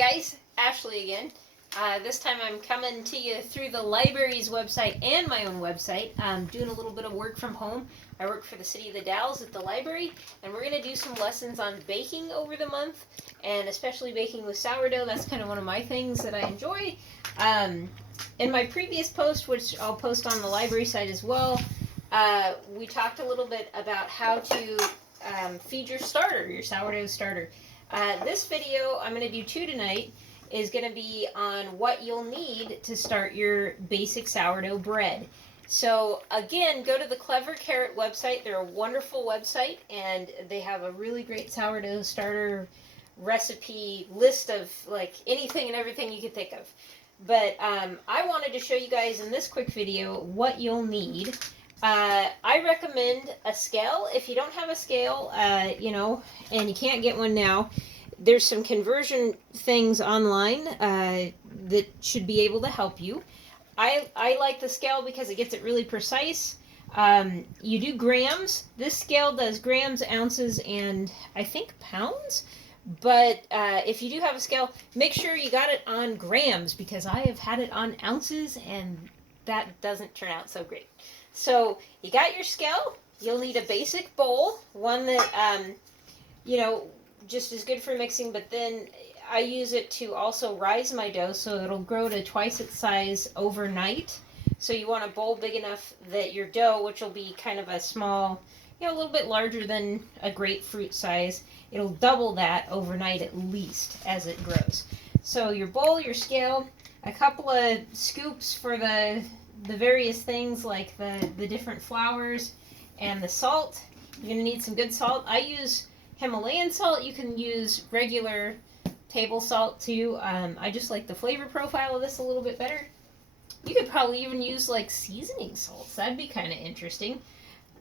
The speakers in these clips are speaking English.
guys, Ashley again. This time I'm coming to you through the library's website and my own website. I'm doing a little bit of work from home. I work for the City of the Dalles at the library, and we're going to do some lessons on baking over the month, and especially baking with sourdough. That's kind of one of my things that I enjoy. In my previous post, which I'll post on the library site as well, we talked a little bit about how to feed your starter, your sourdough starter. This video, I'm going to do two tonight, is going to be on what you'll need to start your basic sourdough bread. So again, go to the Clever Carrot website. They're a wonderful website, and they have a really great sourdough starter recipe list of like anything and everything you could think of. But I wanted to show you guys in this quick video what you'll need. I recommend a scale. If you don't have a scale, and you can't get one now, there's some conversion things online that should be able to help you. I like the scale because it gets it really precise. You do grams. This scale does grams, ounces, and I think pounds. But if you do have a scale, make sure you got it on grams, because I have had it on ounces and that doesn't turn out so great. So you got your scale. You'll need a basic bowl, one that just is good for mixing, but then I use it to also rise my dough so it'll grow to twice its size overnight. So you want a bowl big enough that your dough, which will be kind of a small, a little bit larger than a grapefruit size, it'll double that overnight at least as it grows. So your bowl, your scale, a couple of scoops for the various things like the different flours, and the salt. You're going to need some good salt. I use Himalayan salt. You can use regular table salt too. I just like the flavor profile of this a little bit better. You could probably even use like seasoning salts. That'd be kind of interesting.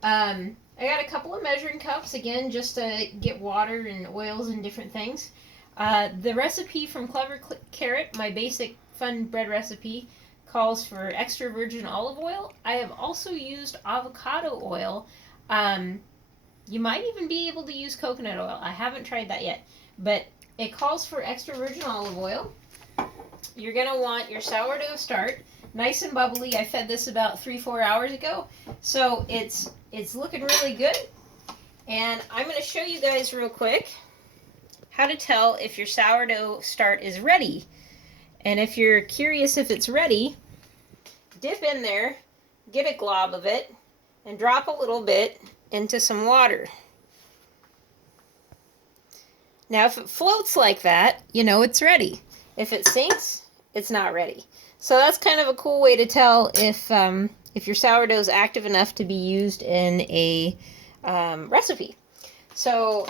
I got a couple of measuring cups, again, just to get water and oils and different things. The recipe from Clever Carrot, my basic fun bread recipe, calls for extra virgin olive oil. I have also used avocado oil. You might even be able to use coconut oil. I haven't tried that yet, but it calls for extra virgin olive oil. You're going to want your sourdough start, nice and bubbly. I fed this about 3-4 hours ago, so it's looking really good. And I'm going to show you guys real quick how to tell if your sourdough start is ready. And if you're curious if it's ready, dip in there, get a glob of it, and drop a little bit into some water. Now, if it floats like that, you know it's ready. If it sinks, it's not ready. So that's kind of a cool way to tell if your sourdough is active enough to be used in a recipe. So,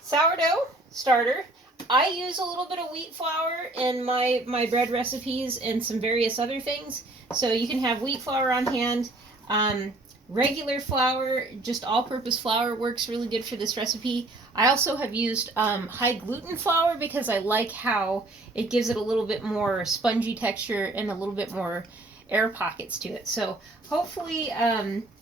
sourdough starter. I use a little bit of wheat flour in my bread recipes and some various other things. So you can have wheat flour on hand. Regular flour, just all-purpose flour, works really good for this recipe. I also have used high gluten flour because I like how it gives it a little bit more spongy texture and a little bit more air pockets to it. So hopefully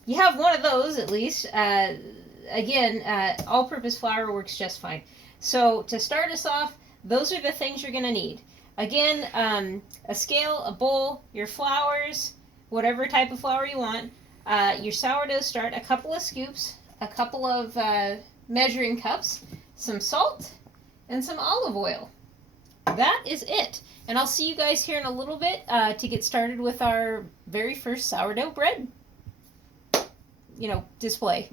you have one of those at least. Again, all-purpose flour works just fine. So to start us off, those are the things you're going to need. Again, a scale, a bowl, your flours, whatever type of flour you want, your sourdough start, a couple of scoops, a couple of measuring cups, some salt, and some olive oil. That is it. And I'll see you guys here in a little bit to get started with our very first sourdough bread, display.